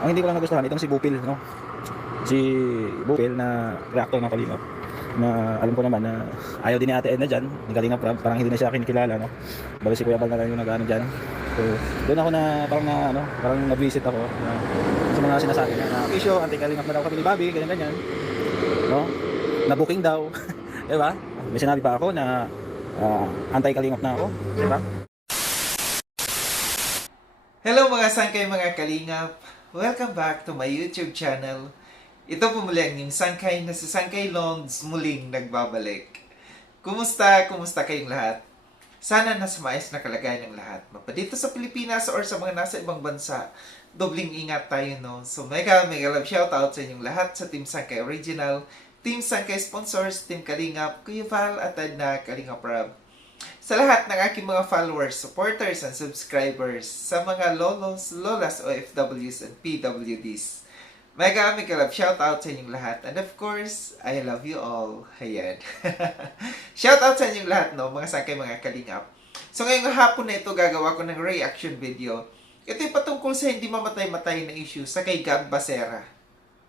Ang hindi ko lang nagustuhan itong si Bupil, no? Si Bupil na reactor ng Kalingap, na alam ko naman na ayaw din ni Ate Edna dyan, ni Kalingap Rab, parang hindi na siya kinikilala, no? Bali si Kuya Bal na lang yung nag-ano dyan. So doon ako na parang na ano, parang nag-visit ako na, sa mga sinasabi niya na issue, anti-Kalingap na daw kami ni Bobby, ganyan ganyan, no? Na booking daw. Di ba? May sinabi pa ako na anti-Kalingap na ako, di ba? Hello mga sangkay mga kalingap! Welcome back to my YouTube channel. Ito po muli ang inyong sangkay na si Sangkay Londs muling nagbabalik. Kumusta? Kumusta kayong lahat? Sana nasa maayos na kalagayan ng lahat. Mapadito sa Pilipinas or sa mga nasa ibang bansa, dobling ingat tayo, no? So mega love shoutout sa inyong lahat sa Team Sangkay Original, Team Sangkay Sponsors, Team Kalingap, Kuya Val at na Kalingap Rab. Sa lahat ng aking mga followers, supporters, and subscribers, sa mga lolos, lolas, OFWs, and PWDs. Mega love shoutout sa inyong lahat. And of course, I love you all. Ayan. Shoutout sa inyong lahat, no? Mga sangkay, mga kalingap. So ngayong hapon na ito, gagawa ko ng reaction video. Ito yung patungkol sa hindi mamatay-matay na issue sa kay Gab Becerra.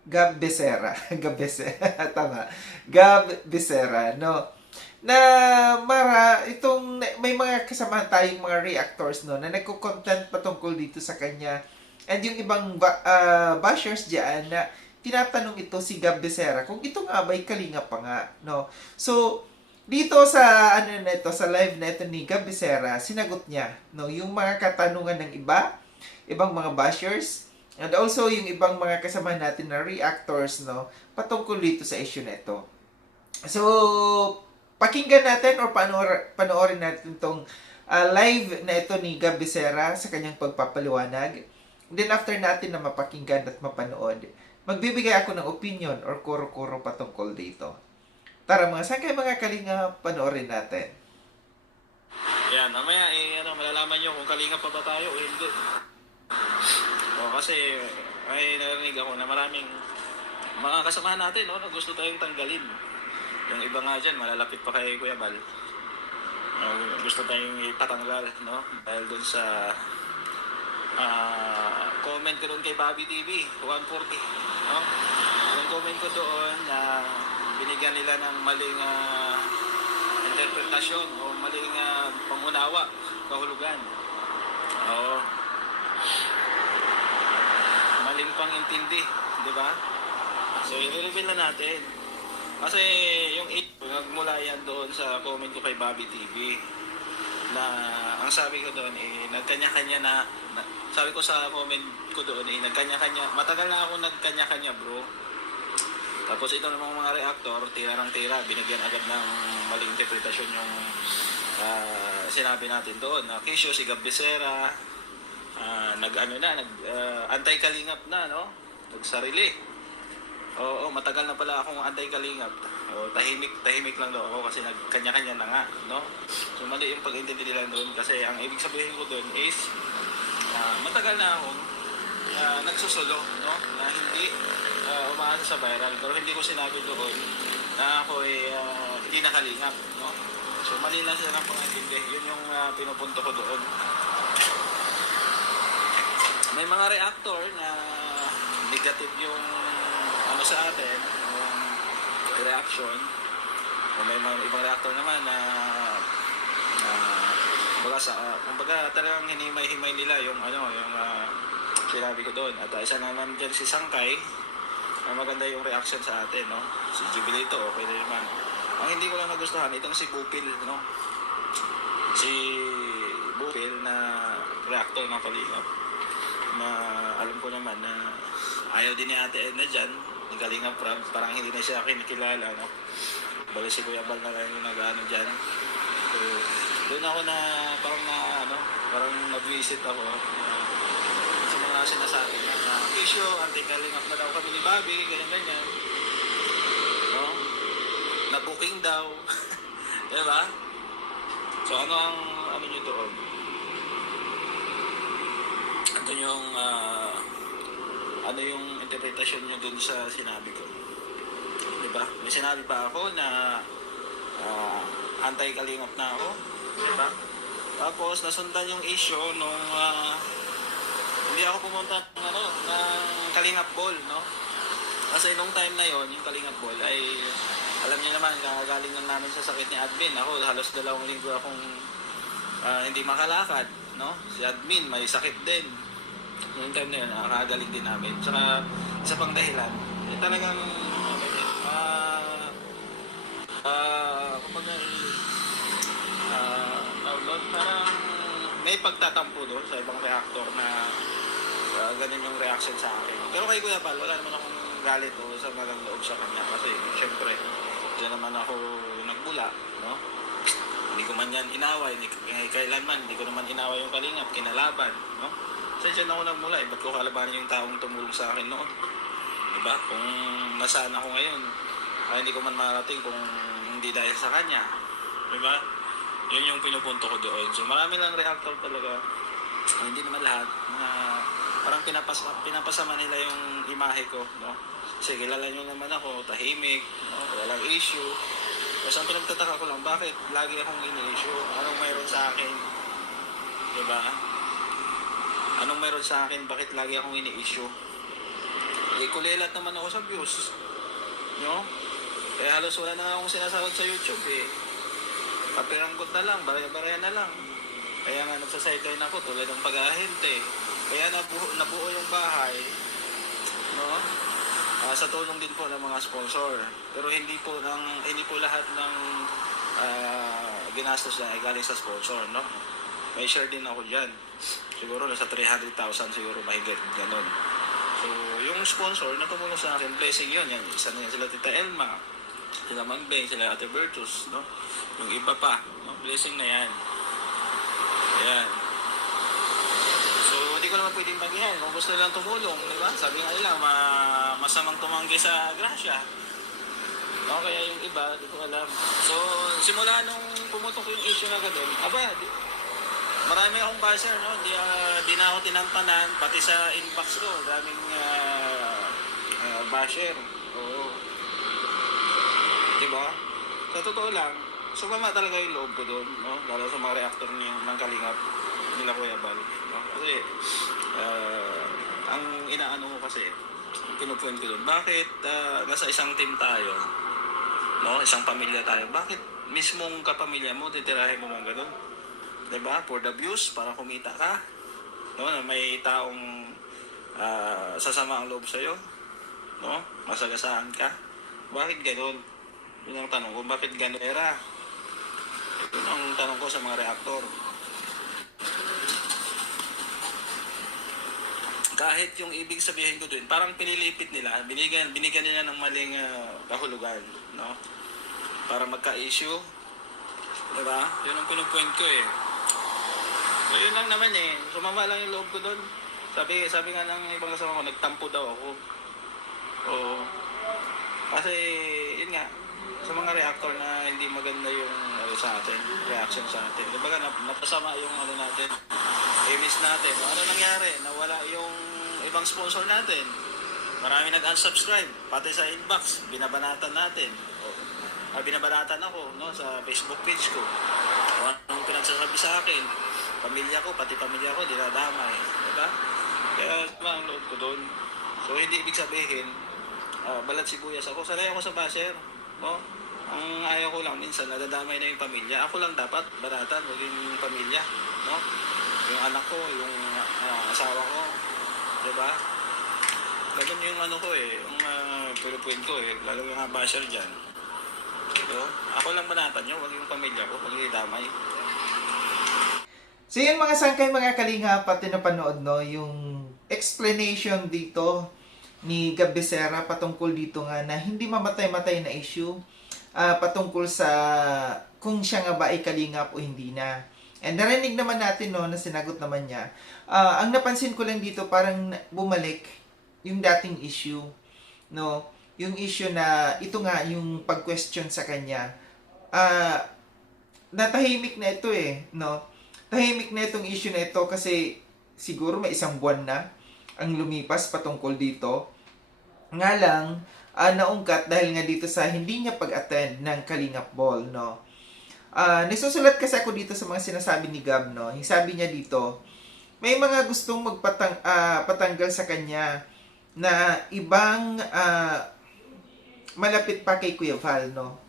Gab Becerra. Gab Becerra. Tama. Gab Becerra, no? Na itong may mga kasamahan tayong mga reactors, no, na nagko-content patungkol dito sa kanya, and yung ibang bashers diyan na tinatanong ito si Gab Becerra kung ito nga ba'y kalinga pa nga, no. So dito sa sa live na ito ni Gab Becerra, sinagot niya, no, yung mga katanungan ng ibang mga bashers, and also yung ibang mga kasama natin na reactors, no, patungkol dito sa issue na ito. So pakinggan natin or panoorin natin itong live na ito ni Gab Becerra sa kanyang pagpapaliwanag. And then after natin na mapakinggan at mapanood, magbibigay ako ng opinion or kuro-kuro patungkol dito. Tara mga sangkay mga kalinga, panoorin natin. Yan, mamaya malalaman nyo kung kalinga pa ba tayo o hindi. Kasi ay narinig ako na maraming mga kasamahan natin, no, na gusto tayong tanggalin. Yung iba nga dyan, malalapit pa kay Kuya Bal. Gusto tayong itatanggal, no? Dahil dun sa comment ko doon kay Bobby TV, 140. No? Yung comment ko doon na binigyan nila ng maling interpretasyon o maling pangunawa, kahulugan. Oo. Maling pang-intindi, di ba? So, i-reveal na natin. Kasi yung nagmula yan doon sa comment ko kay Bobby TV na ang sabi ko doon nagkanya-kanya na sabi ko sa comment ko doon nagkanya-kanya, matagal na ako nagkanya-kanya bro. Tapos ito namang mga reactor, tira-tira, binigyan agad ng maling interpretasyon yung sinabi natin doon. Kisyo si Gab Becerra, anti-kalingap na, no? Nagsarili. Oo, matagal na pala akong anti-kalingap. Tahimik lang daw ako kasi nagkanya-kanya na nga, no? So mali yung pag-intindi nila doon kasi ang ibig sabihin ko doon is matagal na akong nagsusulo, no? Na hindi umaasa sa viral. Pero hindi ko sinabi doon na ako hindi nakalingap, no? So mali lang sila ng pag-intindi. Yun yung pinupunto ko doon. May mga reactor na negative yung sa atin, yung reaction. May mga ibang reactor naman na kumbaga talagang hinimay-himay nila yung yung sinabi ko doon. At isa naman dyan si Sangkay, maganda yung reaction sa atin, no? Si Jubilito, okay na naman. Ang hindi ko lang nagustuhan, itong si Bupil, no? Si Bupil na reactor ng Kalingap, na alam ko naman na ayaw din ni Ate Edna dyan, Kalingap Rab, parang hindi na siya kinikilala, no? Bali si Kuya Bal na lang yung nag-ano dyan. So, doon ako na parang nag-visit ako sa mga sinasabi na issue, anti-Kalingap na daw kami ni Bobby, ganyan-ganyan. No? Na-booking daw. Diba? So, ano nyo doon? Ano yung interpretasyon nyo dun sa sinabi ko? Diba? May sinabi pa ako na anti-kalingap na ako. Diba? Tapos nasundan yung issue nung hindi ako pumunta ng Kalingap Ball, no? Kasi nung time na yon, yung Kalingap Ball ay, alam niyo naman, kakagaling lang namin sa sakit ni Admin. Ako, halos 2 linggo akong hindi makalakad, no? Si Admin, may sakit din. Yung time na yun, kakagaling din namin. Tsaka, isa pang dahilan, talagang, kumbaga, parang may pagtatampo doon sa ibang reactor na ganun yung reaction sa akin. Pero kay Kuya Pal, wala naman akong galit o sa magang loob sa kanya kasi syempre, diyan naman ako nagbula, no? Hindi ko man yan inaway, kailanman, hindi ko naman inaway yung Kalingap, kinalaban, no? Kasi dyan ako nagmula, ba't ko kalabanin yung taong tumulong sa akin noon? Diba? Kung nasaan ako ngayon, hindi ko man marating kung hindi dahil sa kanya. Diba? Yun yung pinupunto ko doon. So marami lang reactor talaga, hindi naman lahat, na parang pinapasama nila yung imahe ko, no? Kasi kilala nyo naman ako, tahimik, no? Walang issue. Tapos ang pinagtataka ko lang, bakit lagi akong ini-issue? Anong mayroon sa akin? Diba? Anong mayroon sa akin? Bakit lagi akong ini-issue? Kulelat naman ako sa views. No? Kaya halos wala na akong sinasahod sa YouTube eh. Papiranggot na lang, baraya-baraya na lang. Kaya nga nagsasideline ako tulad ng pag-ahente. Kaya nabuo yung bahay, no? Sa tulong din po ng mga sponsor. Pero hindi po lahat ng ginastos na ay galing sa sponsor, no? May share din ako diyan. Siguro nasa 300,000 siguro mahigit ganun. So, yung sponsor na tumulong sa akin, blessing yun. Yan, isa na yan sila Tita Elma, sila Mang Beng, sila Ate Bertus, no? Yung iba pa, no? Blessing na yan. Ayan. So, hindi ko naman pwedeng magihan kung gusto nilang tumulong, di ba? Sabi nga nila, masamang tumanggi sa grasya. No, kaya yung iba, di ko alam. So, simula nung pumutok yung issue na ganun, marami akong basher, no? Di na ako tinampanan, pati sa inbox ko, daming basher. Oo. Di ba? Sa totoo lang, sumama talaga yung loob ko doon, no? Lalo sa mga reactor ng Kalingap nila Kuya Bal, no? Kasi ang inaano ko kasi, pinupuin ko doon, bakit nasa isang team tayo, no? Isang pamilya tayo, bakit mismong kapamilya mo titirahin mo ng gano'n? Diba? For the views, para kumita ka, no? Na may taong sasama ang loob sa'yo, no? Masagasaan ka, bakit gano'n? Yun ang tanong ko, bakit ganera? Yun ang tanong ko sa mga reactor. Kahit yung ibig sabihin ko dun, parang pinilipit nila, binigyan nila ng maling kahulugan, no? Para magka-issue, diba? Yun ang pinupoint ko eh. So yun lang naman eh, sumama lang yung loob ko dun. Sabi nga ng ibang kasama ko, nagtampo daw ako. Oo. Kasi, yun nga, sa mga reactor na hindi maganda yung sa atin, reaction sa atin. Diba napasama yung natin, image natin. Ano nangyari? Nawala yung ibang sponsor natin. Marami nag-unsubscribe, pati sa inbox, binabanatan natin. Binabanatan ako, no, sa Facebook page ko. Anong pinagsasabi sa akin? Pamilya ko, pati pamilya ko, dinadamay. Diba? Kaya ang loob ko doon. So, hindi ibig sabihin, balat sibuyas ako. Sanay ako sa basher. No? Ang ayaw ko lang minsan, nadadamay na yung pamilya. Ako lang dapat, baratan, huwag yung pamilya. No? Yung anak ko, yung asawa ko. Diba? Ganun yung ano ko eh, yung pinupuin ko eh. Lalo yung basher dyan. So, ako lang banatan nyo, huwag yung pamilya ko, huwag yung damay. So yun mga sangkay, mga kalinga, pati napanood no, yung explanation dito ni Gab Becerra patungkol dito nga na hindi mamatay-matay na issue patungkol sa kung siya nga ba ay kalingap o hindi na. And narinig naman natin no, na sinagot naman niya. Ang napansin ko lang dito, parang bumalik yung dating issue. No? Yung issue na ito nga, yung pag-question sa kanya. Natahimik na ito eh. No? Tahimik na itong issue na ito kasi siguro may 1 buwan na ang lumipas patungkol dito. Nga lang, naungkat dahil nga dito sa hindi niya pag-attend ng Kalingap Ball, no? Nasusulat kasi ako dito sa mga sinasabi ni Gab, no? Yung sabi niya dito, may mga gustong patanggal sa kanya na ibang malapit pa kay Kuya Val, no?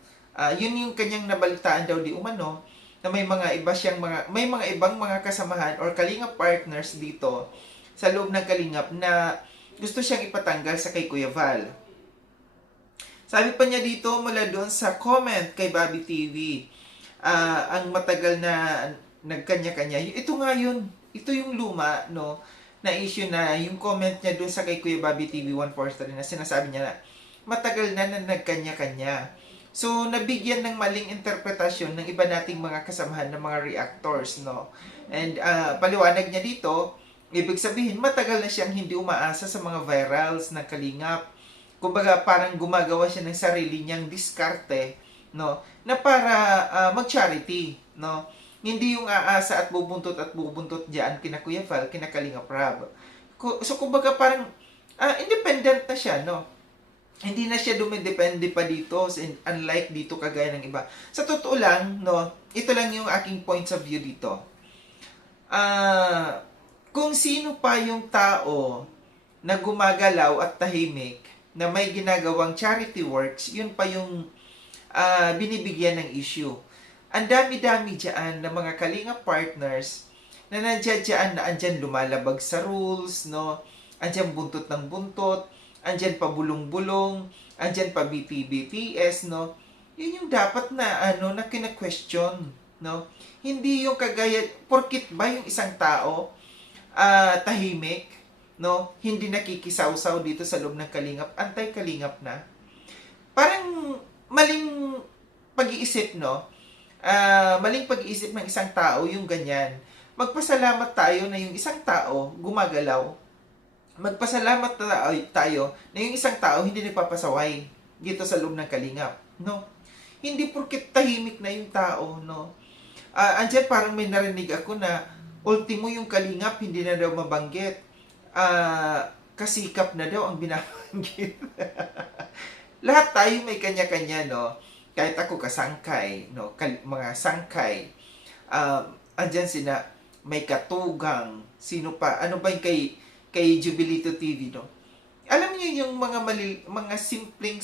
Yun yung kanyang nabalitaan daw di umano na may mga ibang mga kasamahan or Kalingap partners dito sa loob ng Kalingap na gusto siyang ipatanggal sa kay Kuya Val. Sabi pa niya dito mula doon sa comment kay Bobby TV, ang matagal na nagkanya-kanya. Ito nga yun. Ito yung luma, no, na issue na yung comment niya doon sa kay Kuya Bobby TV 143 na sinasabi niya na matagal na nagkanya-kanya. So, nabigyan ng maling interpretasyon ng iba nating mga kasamahan ng mga reactors, no? And paliwanag niya dito, ibig sabihin, matagal na siyang hindi umaasa sa mga virals ng Kalingap. Kumbaga, parang gumagawa siya ng sarili niyang diskarte, no? Na para mag-charity, no? Hindi yung aasa at bubuntot diyan kina Kuya Val, kina Kalingap Rab. So, kumbaga, parang independent na siya, no? Hindi na siya dumidepende pa dito, unlike dito kagaya ng iba. Sa totoo lang, no, ito lang yung aking points of view dito. Kung sino pa yung tao na gumagalaw at tahimik, na may ginagawang charity works, yun pa yung binibigyan ng issue. Ang dami-dami dyan na mga Kalinga partners na nandiyan na andyan lumalabag sa rules, no? Andyan buntot ng buntot, andyan pa bulong-bulong, andyan pa BTS, no? Yun yung dapat na, na kina-question, no? Hindi yung kagaya, porkit ba yung isang tao, tahimik, no? Hindi nakikisaw-saw dito sa loob ng Kalingap, anti-Kalingap na. Parang maling pag-iisip, no? Maling pag-iisip ng isang tao yung ganyan. Magpasalamat tayo na yung isang tao gumagalaw. Magpasalamat tayo na yung isang tao hindi nagpapasaway dito sa loob ng Kalingap, no? Hindi porket tahimik na yung tao, no? Andyan parang may narinig ako na ultimo yung Kalingap hindi na daw mabanggit. Kasikap na daw ang binabanggit. Lahat tayo may kanya-kanya, no? Kahit ako kasangkay, no? Mga sangkay. Andyan sina may katugang, sino pa? Ano ba yung kay Jubilito TV, no? Alam niyo yung mga simpleng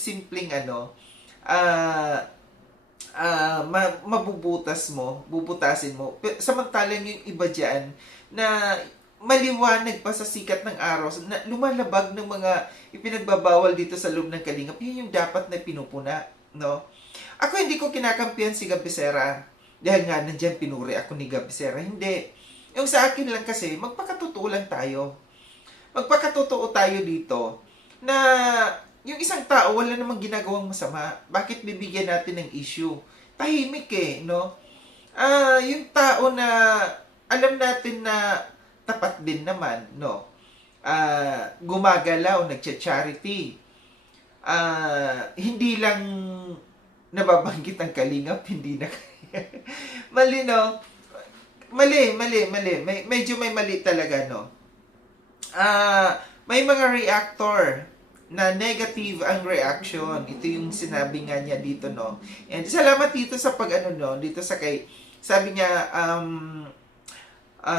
bubutasin mo. Samantalang yung iba diyan na maliwanag pa sa sikat ng araw, na lumalabag ng mga ipinagbabawal dito sa loob ng Kalingap, yun yung dapat na pinupuna, no? Ako hindi ko kinakampihan si Gabisera dahil nga nandiyan pinuri ako ni Gabisera. Hindi. Yung sa akin lang kasi, magpakatotoo lang tayo. Magpakatotoo tayo dito na yung isang tao wala namang ginagawang masama. Bakit bibigyan natin ng issue? Tahimik no? Yung tao na alam natin na tapat din naman, no? Gumagalaw, nagcha-charity. Hindi lang nababanggit ang Kalingap, hindi na mali, no? Mali. Medyo may mali talaga, no? May mga reactor na negative ang reaction. Ito yung sinabi nga niya dito, no? And salamat dito sa dito sa kay, sabi niya,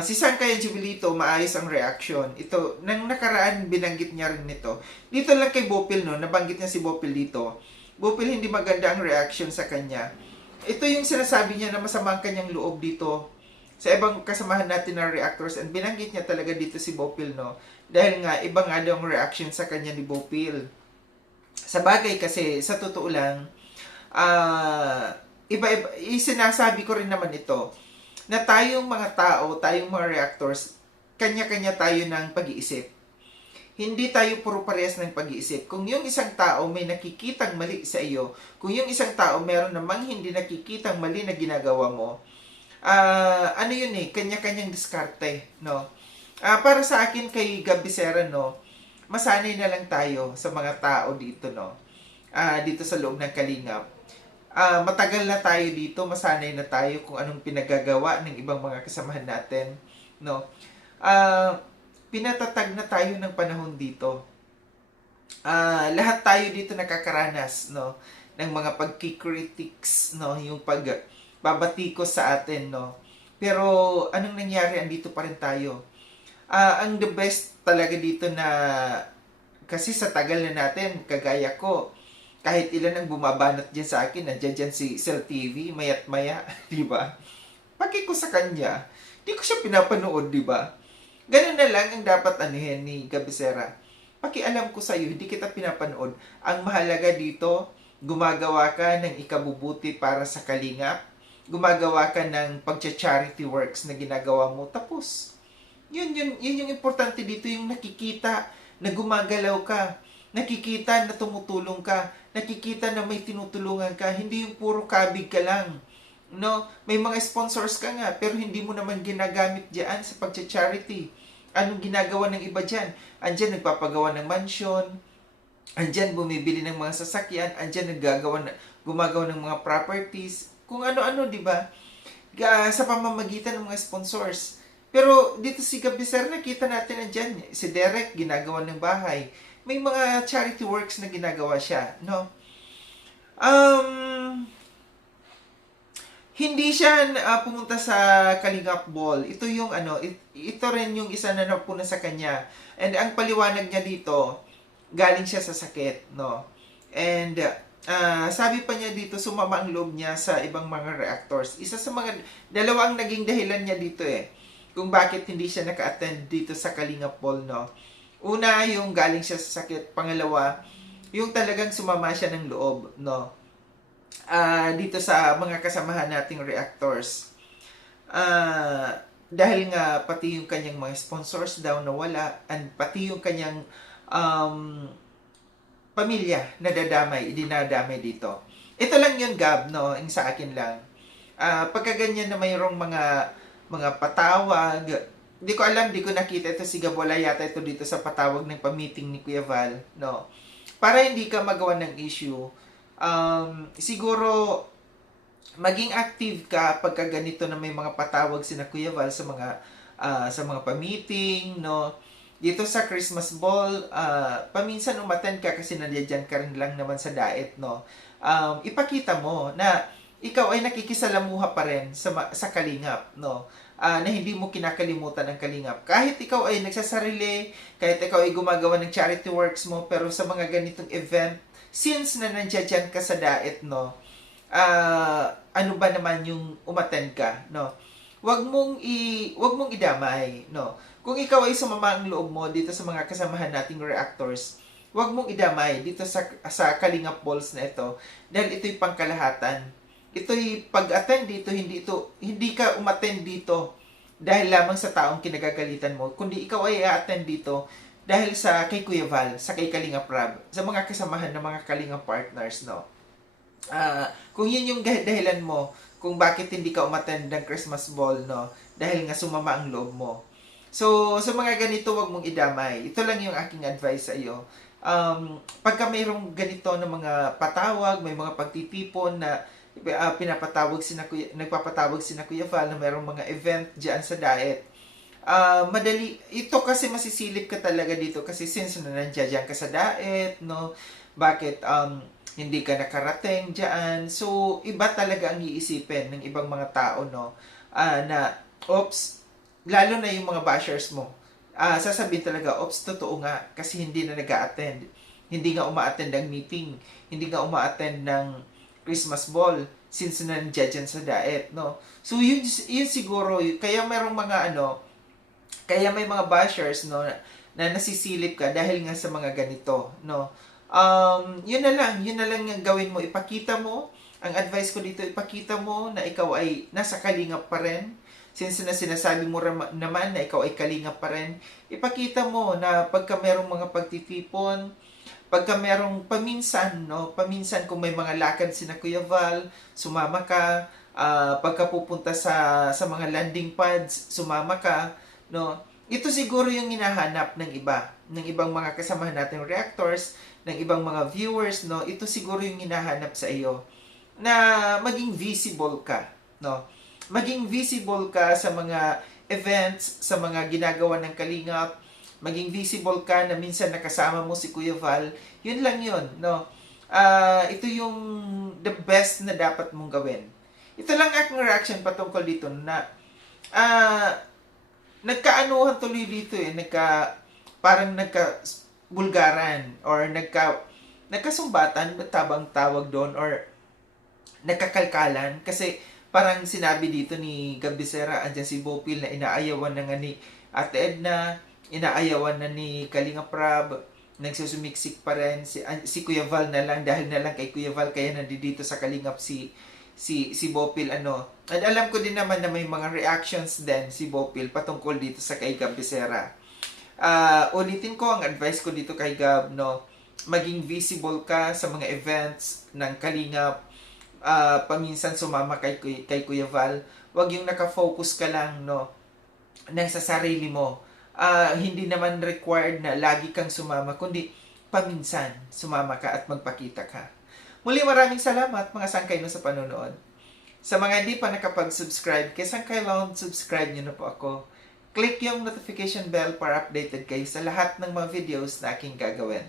si Sangkay and Jubilito, maayos ang reaction. Ito, nang nakaraan, binanggit niya rin nito. Dito lang kay Bopil, no? Nabanggit niya si Bopil dito. Bopil, hindi maganda ang reaction sa kanya. Ito yung sinasabi niya na masama ang kanyang loob dito sa ibang kasamahan natin na reactors, and binanggit niya talaga dito si Bopil, no? Dahil nga, iba nga daw ang reaction sa kanya ni Bopil. Sa bagay kasi, sa totoo lang, iba-iba, sinasabi ko rin naman ito, na tayong mga tao, tayong mga reactors, kanya-kanya tayo ng pag-iisip. Hindi tayo puro parehas ng pag-iisip. Kung yung isang tao may nakikitang mali sa iyo, kung yung isang tao meron namang hindi nakikitang mali na ginagawa mo, kanya-kanyang diskarte, no? Para sa akin kay Gabisera, no, masanay na lang tayo sa mga tao dito, no? Dito sa loob ng Kalingap. Matagal na tayo dito, masanay na tayo kung anong pinagagawa ng ibang mga kasamahan natin, no? Pinatatag na tayo ng panahon dito. Lahat tayo dito nakakaranas, no, ng mga pagkikritics, no, yung pagbabatikos sa atin, no. Pero anong nangyari, andito pa rin tayo. Ang the best talaga dito na Kasi sa tagal na natin, kagaya ko, kahit ilan ang bumabanat dyan sa akin, nandiyan dyan si Cell TV, mayat maya, di ba? Paki ko sa kanya, di ko siya pinapanood, di ba? Ganun na lang ang dapat anuhin ni Gabisera. Pakialam ko sa iyo, hindi kita pinapanood. Ang mahalaga dito, gumagawa ka ng ikabubuti para sa kalingap, gumagawa ka ng pagcha-charity works na ginagawa mo, tapos. Yun yung importante dito, yung nakikita na gumagalaw ka, nakikita na tumutulong ka, nakikita na may tinutulungan ka, hindi yung puro kabig ka lang. No, may mga sponsors ka nga, pero hindi mo naman ginagamit diyan sa pagcha-charity. Anong ginagawa ng iba diyan? Andiyan nagpapagawa ng mansion, andiyan bumibili ng mga sasakyan, andiyan gumagawa ng mga properties, kung ano-ano, di ba? Sa pamamagitan ng mga sponsors. Pero dito si Gabisera, nakita natin nandiyan, si Derek ginagawa ng bahay. May mga charity works na ginagawa siya, no? Hindi siya pumunta sa Kalingap Ball. Ito yung ito rin yung isa na napuna sa kanya. And ang paliwanag niya dito, galing siya sa sakit, no? And sabi pa niya dito, sumama ang loob niya sa ibang mga reactors. Isa sa mga dalawang naging dahilan niya dito kung bakit hindi siya naka-attend dito sa Kalingap Ball, no? Una, yung galing siya sa sakit. Pangalawa, yung talagang sumama siya ng loob, no? Dito sa mga kasamahan nating reactors. Dahil nga pati yung kanyang mga sponsors daw nawala, and pati yung kanyang pamilya dinadamay dito. Ito lang yun, Gab, no? Yung sa akin lang. Pagka ganyan na mayroong mga patawag, di ko alam, di ko nakita ito si Gab, wala yata ito dito sa patawag ng pamiting ni Kuya Val, no? Para hindi ka magawa ng issue, siguro maging active ka pagka ganito na may mga patawag sina Kuya Val sa mga pa-meeting, no? Dito sa Christmas Ball, paminsan umattend ka kasi nandiyan ka rin lang naman sa diet, no? Ipakita mo na ikaw ay nakikisalamuha pa rin sa Kalingap, no? Na hindi mo kinakalimutan ang Kalingap. Kahit ikaw ay nagsasarili, kahit ikaw ay gumagawa ng charity works mo, pero sa mga ganitong event, since na nandiyan ka sa diet, no? Ano ba naman yung umattend ka, no? Wag mong idamay, no? Kung ikaw ay sumama ang loob mo dito sa mga kasamahan nating reactors, wag mong idamay dito sa Kalingap Balls na ito, dahil ito'y pangkalahatan. Ito'y pag-attend dito, hindi ka umattend dito dahil lamang sa taong kinagagalitan mo, kundi ikaw ay i-attend dito dahil sa kay Kuya Val, sa kay Kalingap Rab, sa mga kasamahan ng mga Kalingap partners, no? Kung yun yung dahilan mo kung bakit hindi ka umattend ng Christmas Ball, no? Dahil nga sumama ang loob mo. So, sa mga ganito, wag mong idamay. Ito lang yung aking advice sa iyo. Pagka mayroong ganito na mga patawag, may mga pagtitipon na nagpapatawag sina Kuya Val na mayroong mga event diyan sa diet. Madali ito kasi masisilip ka talaga dito kasi since nandiyan ka sa diet, no? Bakit hindi ka nakarating diyan? So iba talaga ang iisipin ng ibang mga tao, no? Na oops, lalo na yung mga bashers mo. Sasabihin talaga, oops, totoo nga kasi hindi na nag-a-attend. Hindi nga uma-attend ng meeting, hindi nga uma-attend ng Christmas Ball since nandiyan sa diet, no? So yun siguro, kaya mayroong mga kaya may mga bashers, no, na nasisilip ka dahil nga sa mga ganito, no? Yun na lang yung gawin mo, ipakita mo, ang advice ko dito, ipakita mo na ikaw ay nasa Kalingap pa rin. Since na sinasabi mo naman na ikaw ay Kalingap pa rin, ipakita mo na pagka merong mga pagtitipon, pagka merong paminsan, no? Paminsan kung may mga lakad sina Kuya Val, sumama ka. Pagka pupunta sa mga landing pads, sumama ka, no? Ito siguro yung hinahanap ng ibang mga kasamahan nating reactors, ng ibang mga viewers, no? Ito siguro yung hinahanap sa iyo na maging visible ka, no? Maging visible ka sa mga events, sa mga ginagawa ng Kalingap, maging visible ka na minsan nakasama mo si Kuya Val, yun lang yun, no? Ito yung the best na dapat mong gawin. Ito lang aking reaction patungkol dito na nagkaanuhan tuloy dito parang bulgaran or nagkasumbatan, tabang tawag doon, or nagkakalkalan kasi parang sinabi dito ni Gabisera, andyan si Bopil na inaayawan na nga ni Ate Edna, inaayawan na ni Kalinga Prab, nagsusumiksik pa rin si Kuya Val na lang, dahil na lang kay Kuya Val kaya nandito sa Kalingap si Bopil ano. At alam ko din naman na may mga reactions din si Bopil patungkol dito sa kay Gabisera. Ulitin ko ang advice ko dito kay Gab, no, maging visible ka sa mga events ng Kalingap. Paminsan sumama kay Kuya Val, wag yung nakafocus ka lang, no, nasa sarili mo. Hindi naman required na lagi kang sumama, kundi paminsan sumama ka at magpakita ka. Muli, maraming salamat mga sangkay no sa panonood. Sa mga hindi pa nakapag-subscribe kay Sangkay Lounge, subscribe nyo na po ako. Click yung notification bell para updated kayo sa lahat ng mga videos na aking gagawin.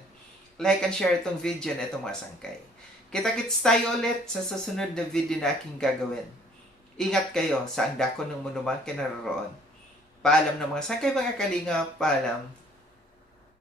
Like and share itong video na itong mga sangkay. Kita-kits tayo ulit sa susunod na video na aking gagawin. Ingat kayo sa ang dako ng mundo man kinaroroon. Paalam ng mga sangkay mga kalinga, paalam.